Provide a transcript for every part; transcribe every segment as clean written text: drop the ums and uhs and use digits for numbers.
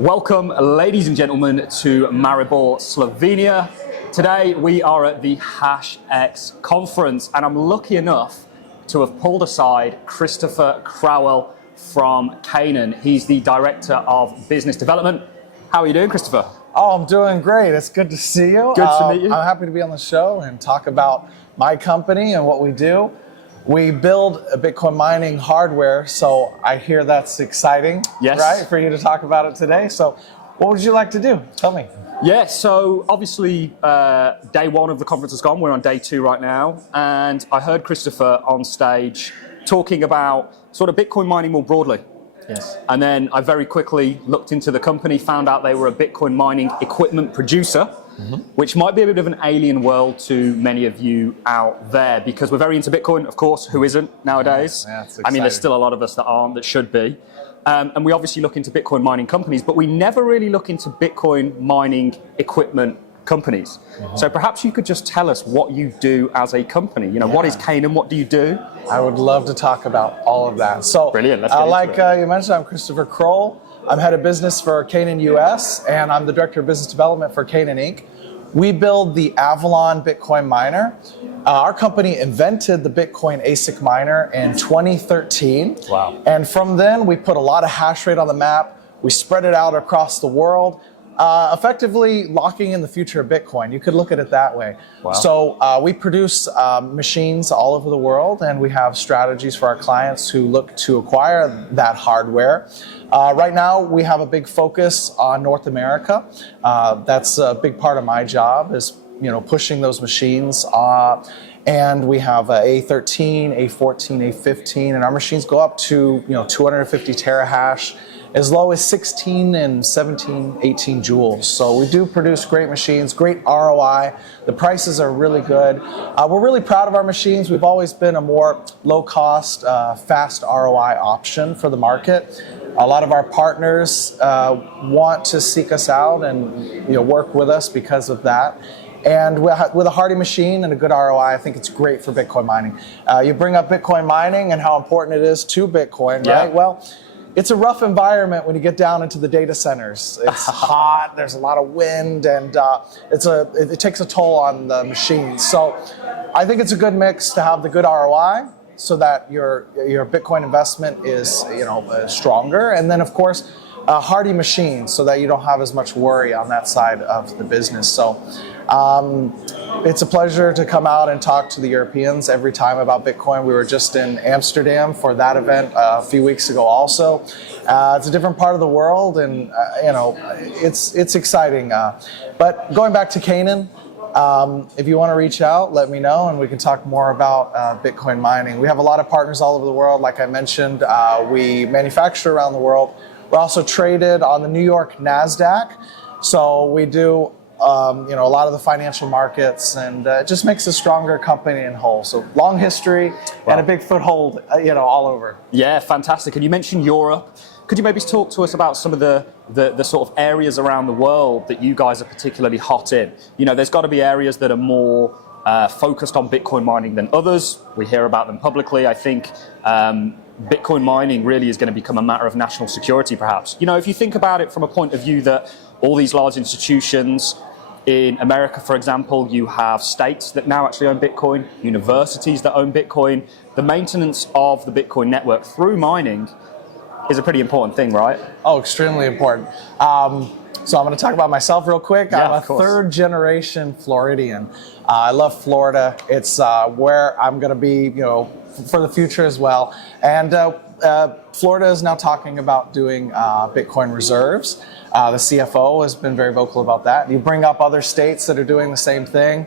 Welcome, ladies and gentlemen, to Maribor, Slovenia. Today we are at the HashX conference, and I'm lucky enough to have pulled aside Christopher Crowell from Canaan. He's the Director of Business Development. How are you doing, Christopher? Oh, I'm doing great. It's good to see you. Good to meet you. I'm happy to be on the show and talk about my company and what we do. We build a Bitcoin mining hardware, so I hear that's exciting, yes, right, for you to talk about it today. So what would you like to do? Tell me. Yeah, so obviously day one of the conference is gone. We're on day two right now. And I heard Christopher on stage talking about sort of Bitcoin mining more broadly. Yes. And then I very quickly looked into the company, found out they were a Bitcoin mining equipment producer, which might be a bit of an alien world to many of you out there, because we're very into Bitcoin, of course. Who isn't nowadays? Yeah, that's I mean, there's exciting. still a lot of us that aren't, that should be. And we obviously look into Bitcoin mining companies, but we never really look into Bitcoin mining equipment companies. So perhaps you could just tell us what you do as a company. You know, what is Canaan? What do you do? I would love to talk about all of that. So, Brilliant. Let's get into like it. you mentioned, I'm Christopher Crowell. I'm head of business for Canaan US, and I'm the director of business development for Canaan Inc. We build the Avalon Bitcoin miner. Our company invented the Bitcoin ASIC miner in 2013. Wow. And from then, we put a lot of hash rate on the map. We spread it out across the world, effectively locking in the future of Bitcoin. You could look at it that way. Wow. So we produce machines all over the world, and we have strategies for our clients who look to acquire that hardware. Right now, we have a big focus on North America. That's a big part of my job, is pushing those machines. And we have A13, A14, A15, and our machines go up to 250 terahash, as low as 16 and 17, 18 joules. So we do produce great machines, great ROI. The prices are really good. We're really proud of our machines. We've always been a more low-cost, fast ROI option for the market. A lot of our partners want to seek us out and work with us because of that. And with a hardy machine and a good ROI, I think it's great for Bitcoin mining. You bring up Bitcoin mining and how important it is to Bitcoin, right? Well, it's a rough environment when you get down into the data centers. It's hot, there's a lot of wind, and it takes a toll on the machines. So I think it's a good mix to have the good ROI so that your Bitcoin investment is stronger. And then, of course, a hardy machine so that you don't have as much worry on that side of the business. So it's a pleasure to come out and talk to the Europeans every time about Bitcoin. We were just in Amsterdam for that event a few weeks ago also. It's a different part of the world, and it's exciting. But going back to Canaan, if you want to reach out, let me know, and we can talk more about Bitcoin mining. We have a lot of partners all over the world. Like I mentioned, we manufacture around the world. We're also traded on the New York NASDAQ. So we do a lot of the financial markets, and it just makes a stronger company in whole. So long history and a big foothold, all over. Yeah, fantastic. And you mentioned Europe. Could you maybe talk to us about some of the sort of areas around the world that you guys are particularly hot in? There's got to be areas that are more focused on Bitcoin mining than others. We hear about them publicly. I think Bitcoin mining really is going to become a matter of national security, perhaps. If you think about it from a point of view that all these large institutions in America, for example, you have states that now actually own Bitcoin, universities that own Bitcoin. The maintenance of the Bitcoin network through mining is a pretty important thing, right? Oh, extremely important. So I'm going to talk about myself real quick. Yeah, I'm a third-generation Floridian. I love Florida. It's where I'm going to be, for the future as well. And Florida is now talking about doing Bitcoin reserves. The CFO has been very vocal about that. You bring up other states that are doing the same thing.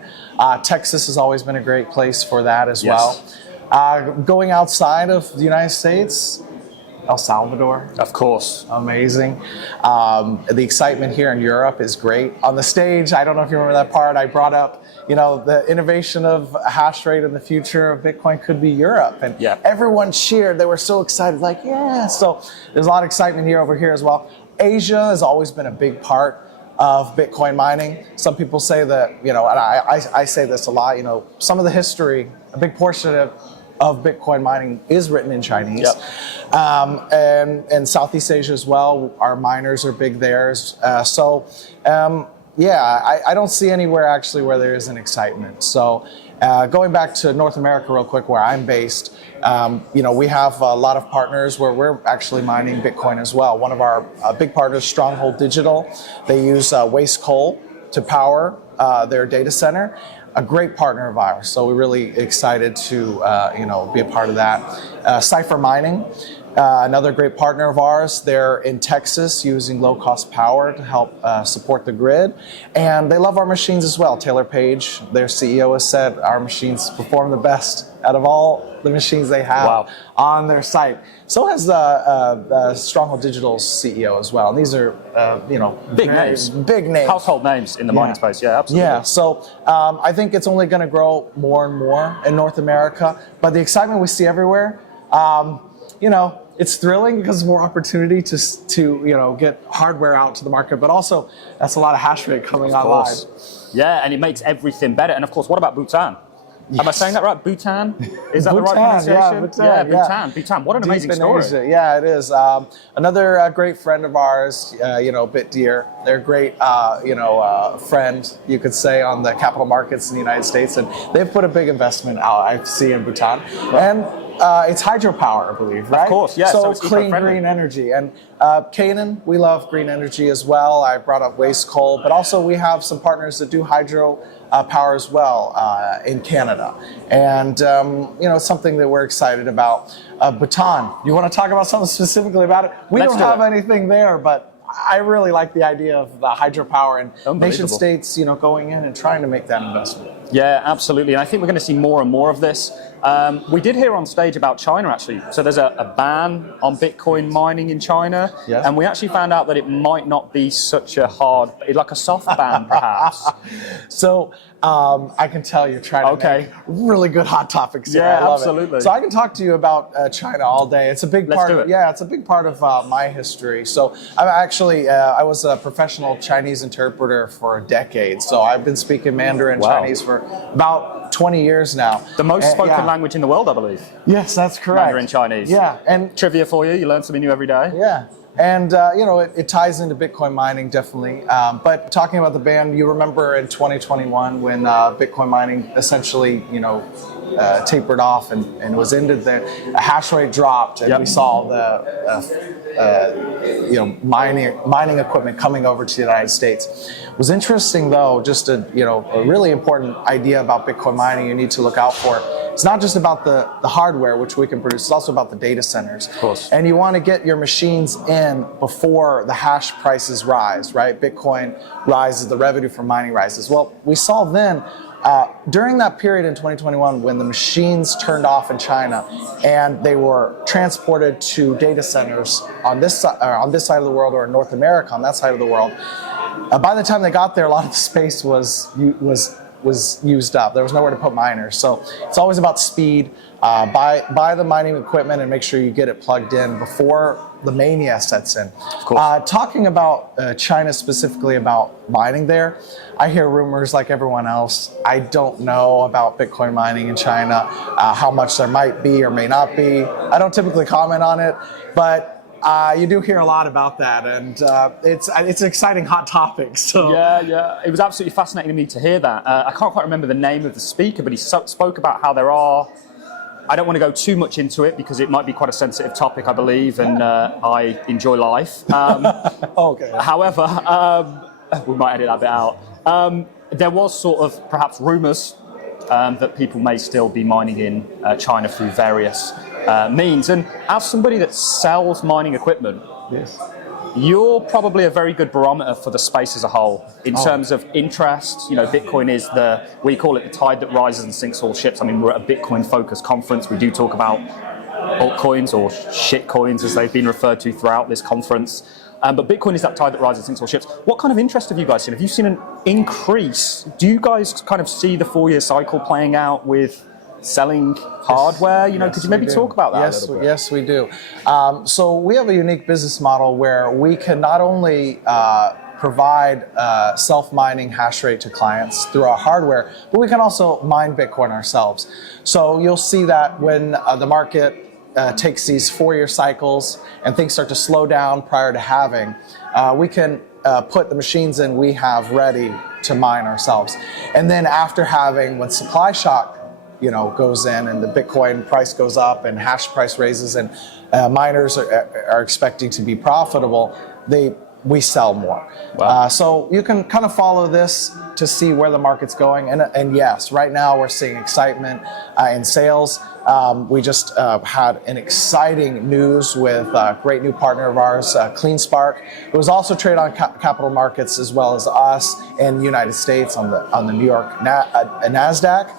Texas has always been a great place for that as well. Going outside of the United States, El Salvador. Of course. Amazing. The excitement here in Europe is great. On the stage, I don't know if you remember that part, I brought up, the innovation of hash rate in the future of Bitcoin could be Europe. And everyone cheered. They were so excited, like, yeah. So there's a lot of excitement over here as well. Asia has always been a big part of Bitcoin mining. Some people say that, and I say this a lot, some of the history, a big portion of it of Bitcoin mining is written in Chinese. Yep. And Southeast Asia as well, our miners are big there. Yeah, I don't see anywhere actually where there isn't excitement. So going back to North America real quick, where I'm based, we have a lot of partners where we're actually mining Bitcoin as well. One of our big partners, Stronghold Digital, they use waste coal to power their data center. A great partner of ours, so we're really excited to be a part of that. Cypher Mining, another great partner of ours. They're in Texas using low-cost power to help support the grid, and they love our machines as well. Taylor Page, their CEO, has said our machines perform the best out of all the machines they have on their site. So has Stronghold Digital's CEO as well. And these are big names, household names in the mining space. Yeah, absolutely. Yeah, so I think it's only going to grow more and more in North America. But the excitement we see everywhere, it's thrilling because more opportunity to get hardware out to the market, but also that's a lot of hash rate coming online. Yeah, and it makes everything better. And of course, what about Bhutan? Yes. Am I saying that right? Bhutan? Is that the right pronunciation? Bhutan. What an amazing story. Asia. Yeah, it is. Another great friend of ours, BitDeer. They're a great, friend, you could say, on the capital markets in the United States. And they've put a big investment out, I see, in Bhutan. Right. And it's hydropower, I believe, right? Of course, yeah. So it's clean, green energy. And Canaan, we love green energy as well. I brought up waste coal, but also we have some partners that do hydro power as well in Canada. And, it's something that we're excited about. Bhutan, you want to talk about something specifically about it? We don't have anything there, but I really like the idea of the hydropower and nation states, going in and trying to make that investment. Yeah, absolutely. And I think we're going to see more and more of this. We did hear on stage about China, actually. So there's a ban on Bitcoin mining in China. Yes. And we actually found out that it might not be such a hard, like a soft ban, perhaps. So I can tell you're trying to make really good hot topics here. Yeah, I love absolutely. It. So I can talk to you about China all day. It's a big part. Let's do it. Yeah, it's a big part of my history. So I was a professional Chinese interpreter for a decade. So I've been speaking Mandarin Chinese for about 20 years now. The most spoken language in the world, I believe. Yes, that's correct. Mandarin Chinese. Yeah, and trivia for you. You learn something new every day. Yeah. And, it ties into Bitcoin mining, definitely. But talking about the ban, you remember in 2021 when Bitcoin mining essentially, tapered off and was ended there, a hash rate dropped, and we saw the mining equipment coming over to the United States. It was interesting, though, just a really important idea about Bitcoin mining you need to look out for. It's not just about the hardware, which we can produce, it's also about the data centers. Of course. And you want to get your machines in before the hash prices rise, right? Bitcoin rises, the revenue from mining rises. Well, we saw then, during that period in 2021 when the machines turned off in China and they were transported to data centers on this side of the world, or in North America on that side of the world, by the time they got there, a lot of the space was used up. There was nowhere to put miners. So it's always about speed. Buy the mining equipment and make sure you get it plugged in before the mania sets in. Of course. Talking about China specifically, about mining there, I hear rumors like everyone else. I don't know about Bitcoin mining in China, how much there might be or may not be. I don't typically comment on it, but you do hear a lot about that, and it's an exciting hot topic. So yeah, it was absolutely fascinating to me to hear that. I can't quite remember the name of the speaker, but he spoke about how there are. I don't want to go too much into it because it might be quite a sensitive topic, I believe, and I enjoy life. Okay. However, we might edit that bit out. There was sort of perhaps rumours that people may still be mining in China through various means. And as somebody that sells mining equipment, yes, you're probably a very good barometer for the space as a whole in terms of interest. Bitcoin is we call it the tide that rises and sinks all ships. I mean, we're at a Bitcoin-focused conference. We do talk about altcoins, or shit coins as they've been referred to throughout this conference. But Bitcoin is that tide that rises and sinks all ships. What kind of interest have you guys seen? Have you seen an increase? Do you guys kind of see the 4-year cycle playing out with selling hardware? Could you maybe talk about that a little bit? Yes, we do. So we have a unique business model where we can not only provide self-mining hash rate to clients through our hardware, but we can also mine Bitcoin ourselves. So you'll see that when the market takes these 4-year cycles and things start to slow down prior to halving, we can put the machines in we have ready to mine ourselves. And then after halving, when supply shock goes in and the Bitcoin price goes up and hash price raises and miners are expecting to be profitable, we sell more. Wow. So you can kind of follow this to see where the market's going. And yes, right now we're seeing excitement in sales. We just had an exciting news with a great new partner of ours, CleanSpark. It was also traded on capital markets as well as us in the United States on the New York NASDAQ.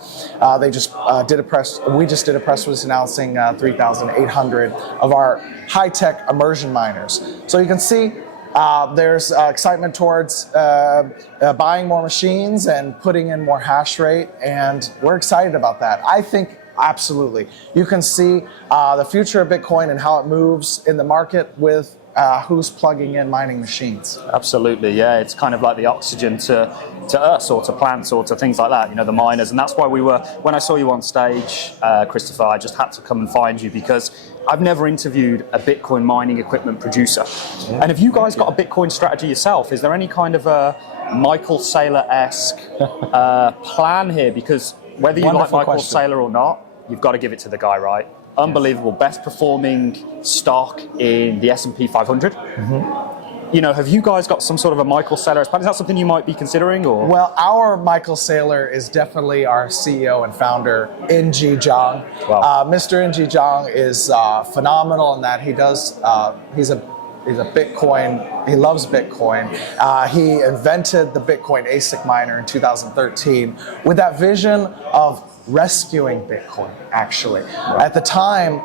They just we just did a press release announcing 3,800 of our high-tech immersion miners. So you can see there's excitement towards buying more machines and putting in more hash rate, and we're excited about that. I think absolutely you can see the future of Bitcoin and how it moves in the market with who's plugging in mining machines. Absolutely, yeah. It's kind of like the oxygen to us or to plants or to things like that, the miners. And that's why when I saw you on stage, Christopher, I just had to come and find you because I've never interviewed a Bitcoin mining equipment producer. And have you guys got a Bitcoin strategy yourself? Is there any kind of a Michael Saylor-esque plan here? Because whether you like Michael Saylor or not, you've got to give it to the guy, right? Unbelievable, best performing stock in the S&P 500. Have you guys got some sort of a Michael Saylor plan? Is that something you might be considering? Or? Well, our Michael Saylor is definitely our CEO and founder, NG Zhang. Wow. Mr. NG Zhang is phenomenal in that he does, he's a Bitcoin, he loves Bitcoin. He invented the Bitcoin ASIC miner in 2013 with that vision of rescuing Bitcoin, actually. Right. At the time,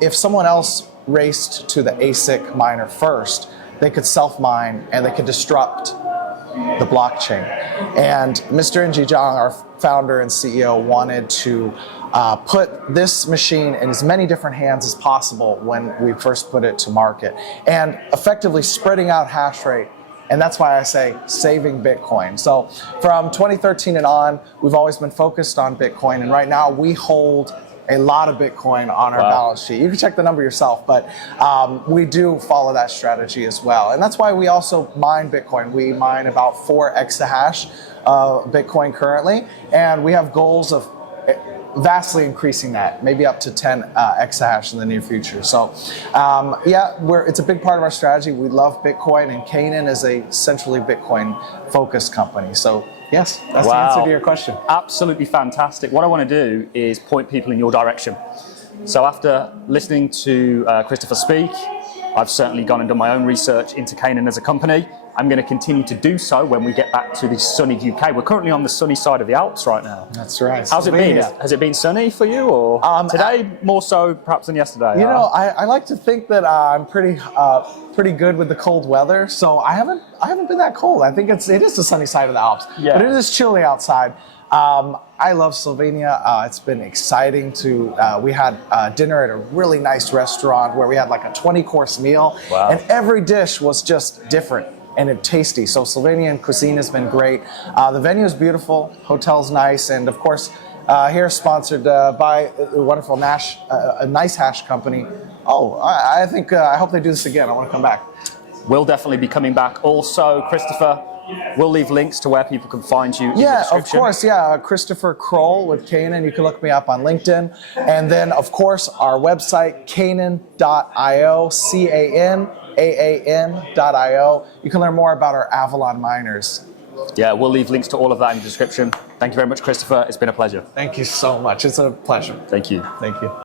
if someone else raced to the ASIC miner first, they could self-mine and they could disrupt the blockchain. And Mr. NG Zhang, our founder and CEO, wanted to put this machine in as many different hands as possible when we first put it to market, and effectively spreading out hash rate. And that's why I say saving Bitcoin. So from 2013 and on, we've always been focused on Bitcoin. And right now we hold a lot of Bitcoin on our balance sheet. You can check the number yourself, but we do follow that strategy as well. And that's why we also mine Bitcoin. We mine about 4 exahash of Bitcoin currently. And we have goals of vastly increasing that, maybe up to 10 exahash in the near future. So yeah, it's a big part of our strategy. We love Bitcoin, and Canaan is a centrally Bitcoin focused company. So yes, that's the answer to your question. Absolutely fantastic. What I want to do is point people in your direction. So after listening to Christopher speak, I've certainly gone and done my own research into Canaan as a company. I'm going to continue to do so when we get back to the sunny UK. We're currently on the sunny side of the Alps right now. That's right. How's it been? Has it been sunny for you, or today more so perhaps than yesterday? I like to think that I'm pretty good with the cold weather, so I haven't been that cold. I think it is the sunny side of the Alps, but it is chilly outside. I love Slovenia. It's been exciting we had dinner at a really nice restaurant where we had like a 20-course meal, and every dish was just different and tasty. So Slovenian cuisine has been great. The venue is beautiful, hotel's nice, and of course, here sponsored by a wonderful a Nice Hash company. I think I hope they do this again. I want to come back. We'll definitely be coming back. Also, Christopher, we'll leave links to where people can find you in the description. Of course, Christopher Kroll with Canaan. You can look me up on LinkedIn. And then, of course, our website, Canaan.io, CANAAN.io. You can learn more about our Avalon miners. Yeah, we'll leave links to all of that in the description. Thank you very much, Christopher. It's been a pleasure. Thank you so much. It's a pleasure. Thank you. Thank you.